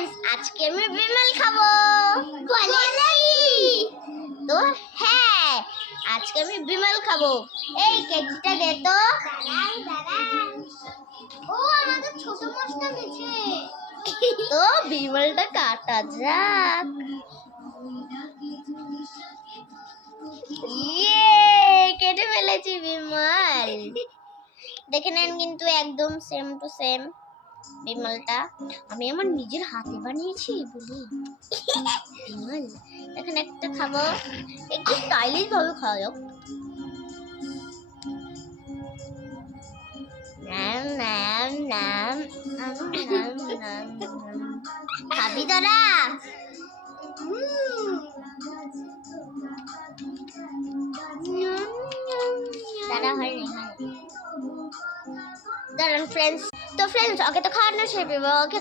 Friends, আজকে আমি বিমল খাবো। তো হ্যাঁ, আজকে আমি বিমল খাবো। এই কেকটা দে তো। ও আমাদের ছোট মাছটা নিচে। তো বিমলটা কাটা যাক। কেটে ফেলেছি বিমল। দেখে নেন কিন্তু একদম সেম টু সেম বিমলটা আমি আমার নিজের হাতে বানিয়েছি বলি। বিমল এখন একটা খাবো, একটু স্টাইলিশ ভাবে খাওয়া যাক। নাম নাম নাম নাম নাম খাবি তোরা? দাঁড়া হয়নি দাঁড়ান ফ্রেন্ডস। তো ফ্রেন্ডস ওকে তো খাওয়ানো শেষ, ওকে